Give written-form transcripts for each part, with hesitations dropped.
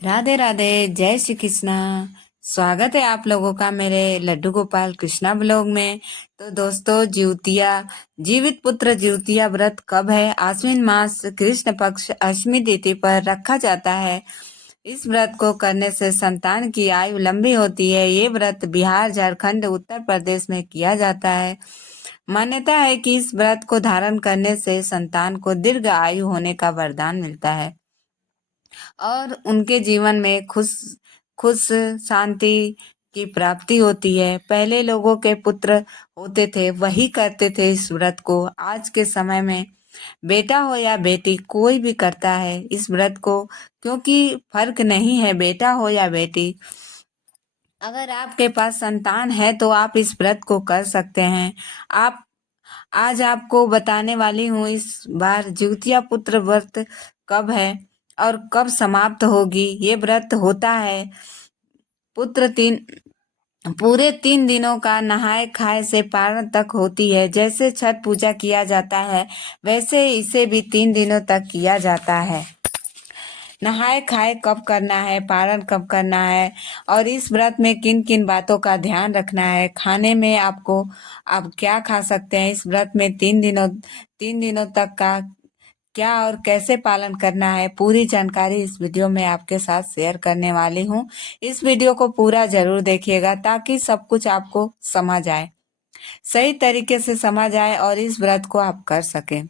राधे राधे। जय श्री कृष्णा। स्वागत है आप लोगों का मेरे लड्डू गोपाल कृष्णा ब्लॉग में। तो दोस्तों, जिउतिया जीवित पुत्र जिउतिया व्रत कब है? आश्विन मास कृष्ण पक्ष अष्टमी तिथि पर रखा जाता है। इस व्रत को करने से संतान की आयु लंबी होती है। ये व्रत बिहार, झारखंड, उत्तर प्रदेश में किया जाता है। मान्यता है कि इस व्रत को धारण करने से संतान को दीर्घ आयु होने का वरदान मिलता है और उनके जीवन में खुश खुश शांति की प्राप्ति होती है। पहले लोगों के पुत्र होते थे, वही करते थे इस व्रत को। आज के समय में बेटा हो या बेटी, कोई भी करता है इस व्रत को, क्योंकि फर्क नहीं है बेटा हो या बेटी। अगर आपके पास संतान है तो आप इस व्रत को कर सकते हैं। आप आज आपको बताने वाली हूँ इस बार जिउतिया पुत्र व्रत कब है और कब समाप्त होगी। ये व्रत होता है पुत्र तीन पूरे 3 दिनों का, नहाए खाए से पारण तक होती है। जैसे छठ पूजा किया जाता है वैसे इसे भी 3 दिनों तक किया जाता है। नहाए खाए कब करना है, पारण कब करना है और इस व्रत में किन किन बातों का ध्यान रखना है। खाने में आपको आप क्या खा सकते हैं, इस व्रत में 3 दिनों तक का क्या और कैसे पालन करना है, पूरी जानकारी इस वीडियो में आपके साथ शेयर करने वाली हूँ। इस वीडियो को पूरा जरूर देखिएगा ताकि सब कुछ आपको समझ आए, सही तरीके से समझ आए और इस व्रत को आप कर सकें।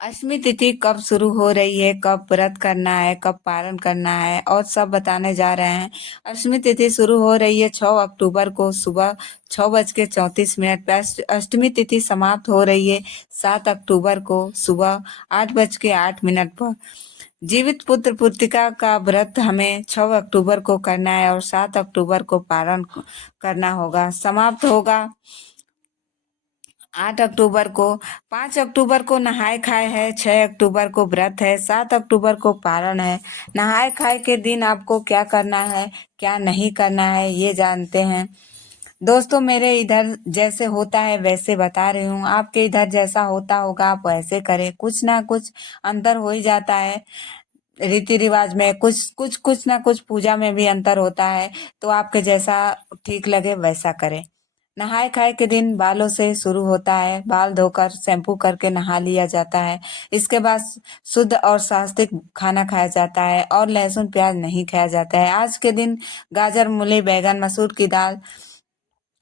अष्टमी तिथि कब शुरू हो रही है, कब व्रत करना है, कब पारण करना है और सब बताने जा रहे हैं। अष्टमी तिथि शुरू हो रही है 6 अक्टूबर को सुबह 6:34 पर। अष्टमी तिथि समाप्त हो रही है 7 अक्टूबर को सुबह 8:08 पर। जीवित पुत्र पुत्रिका का व्रत हमें 6 अक्टूबर को करना है और 7 अक्टूबर को पारण करना होगा। समाप्त होगा 8 अक्टूबर को। 5 अक्टूबर को नहाए खाए है, 6 अक्टूबर को व्रत है, 7 अक्टूबर को पारण है। नहाए खाए के दिन आपको क्या करना है, क्या नहीं करना है, ये जानते हैं। दोस्तों, मेरे इधर जैसे होता है वैसे बता रही हूँ। आपके इधर जैसा होता होगा आप वैसे करें। कुछ ना कुछ अंतर हो ही जाता है रीति रिवाज में। कुछ ना कुछ पूजा में भी अंतर होता है। तो आपके जैसा ठीक लगे वैसा करें। नहाए खाए के दिन बालों से शुरू होता है। बाल धोकर शैम्पू करके नहा लिया जाता है। इसके बाद शुद्ध और सात्विक खाना खाया जाता है और लहसुन प्याज नहीं खाया जाता है। आज के दिन गाजर, मूली, बैंगन, मसूर की दाल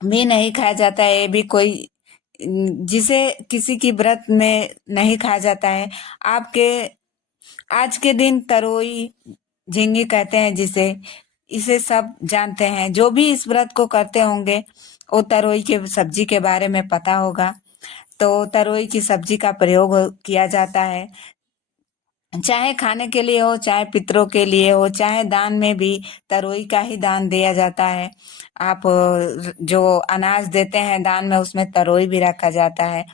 भी नहीं खाया जाता है। ये भी कोई जिसे किसी की व्रत में नहीं खाया जाता है। आपके आज के दिन तरोई, झींगे कहते हैं जिसे, इसे सब जानते हैं। जो भी इस व्रत को करते होंगे वो तरोई के सब्जी के बारे में पता होगा। तो तरोई की सब्जी का प्रयोग किया जाता है, चाहे खाने के लिए हो, चाहे पितरों के लिए हो, चाहे दान में भी तरोई का ही दान दिया जाता है। आप जो अनाज देते हैं दान में, उसमें तरोई भी रखा जाता है।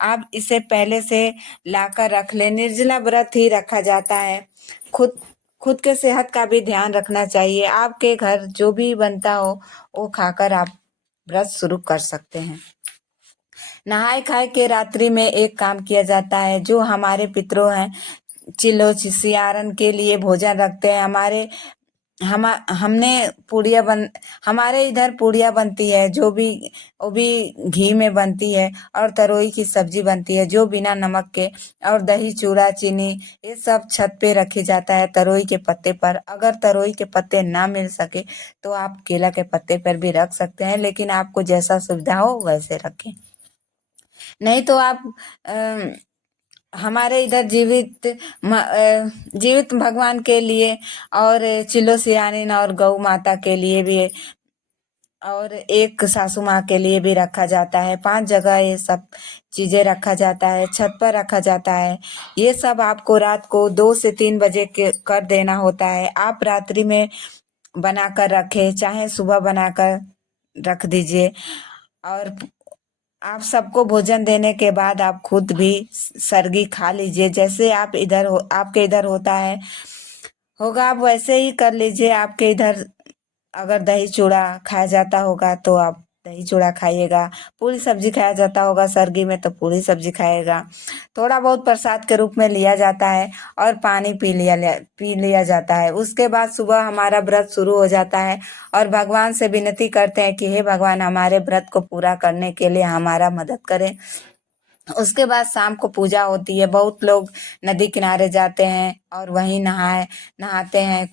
आप इसे पहले से लाकर रख ले। निर्जला व्रत ही रखा जाता है। खुद खुद के सेहत का भी ध्यान रखना चाहिए। आपके घर जो भी बनता हो वो खाकर आप व्रत शुरू कर सकते हैं। नहाए खाए के रात्रि में एक काम किया जाता है। जो हमारे पितरों हैं, चिलो सियारन के लिए भोजन रखते हैं। हमने पूड़िया बन हमारे इधर पूड़िया बनती है, जो भी वो भी घी में बनती है और तरोई की सब्जी बनती है जो बिना नमक के, और दही, चूड़ा, चीनी, ये सब छत पे रखे जाता है तरोई के पत्ते पर। अगर तरोई के पत्ते ना मिल सके तो आप केला के पत्ते पर भी रख सकते हैं, लेकिन आपको जैसा सुविधा हो वैसे रखें। नहीं तो आप हमारे इधर जीवित भगवान के लिए और चिल्लो सियारिन और गौ माता के लिए भी, और एक सासू माँ के लिए भी रखा जाता है। 5 जगह ये सब चीजें रखा जाता है, छत पर रखा जाता है। ये सब आपको रात को 2 से 3 बजे के कर देना होता है। आप रात्रि में बनाकर रखें, चाहे सुबह बनाकर रख दीजिए। और आप सबको भोजन देने के बाद आप खुद भी सरगी खा लीजिए। जैसे आपके इधर होता है होगा, आप वैसे ही कर लीजिए। आपके इधर अगर दही चूड़ा खाया जाता होगा तो आप दही चूड़ा खाइएगा। पूरी सब्जी खाया जाता होगा सर्गी में, तो पूरी सब्जी खाएगा। थोड़ा बहुत प्रसाद के रूप में लिया जाता है और पानी पी लिया जाता है। उसके बाद सुबह हमारा व्रत शुरू हो जाता है और भगवान से विनती करते हैं कि हे भगवान, हमारे व्रत को पूरा करने के लिए हमारा मदद करें। उसके बाद शाम को पूजा होती है। बहुत लोग नदी किनारे जाते हैं और वहीं नहाते हैं।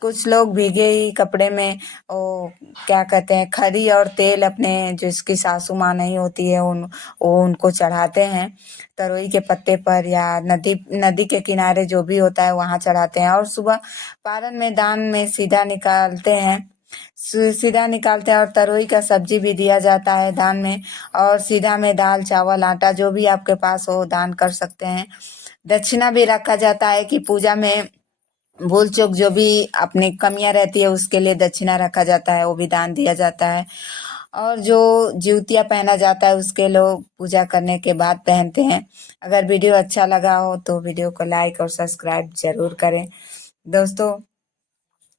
कुछ लोग भीगे ही कपड़े में वो क्या कहते हैं, खरी और तेल अपने जिसकी सासू माँ नहीं होती है वो उनको चढ़ाते हैं। तरोई के पत्ते पर या नदी के किनारे जो भी होता है वहां चढ़ाते हैं। और सुबह पारण में दान में सीधा निकालते हैं और तरोई का सब्जी भी दिया जाता है दान में। और सीधा में दाल चावल आटा जो भी आपके पास हो दान कर सकते हैं। दक्षिणा भी रखा जाता है कि पूजा में भूल चूक जो भी अपनी कमियां रहती है उसके लिए दक्षिणा रखा जाता है, वो भी दान दिया जाता है। और जो जिउतिया पहना जाता है उसके लोग पूजा करने के बाद पहनते हैं। अगर वीडियो अच्छा लगा हो तो वीडियो को लाइक और सब्सक्राइब जरूर करें। दोस्तों,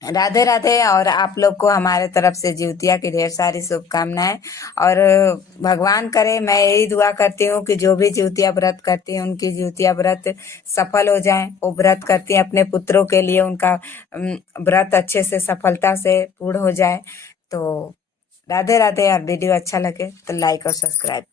राधे राधे। और आप लोग को हमारे तरफ से जिउतिया की ढेर सारी शुभकामनाएं। और भगवान करे, मैं यही दुआ करती हूँ कि जो भी जिउतिया व्रत करती हैं उनकी जिउतिया व्रत सफल हो जाए। वो व्रत करती हैं अपने पुत्रों के लिए, उनका व्रत अच्छे से सफलता से पूर्ण हो जाए। तो राधे राधे। और वीडियो अच्छा लगे तो लाइक और सब्सक्राइब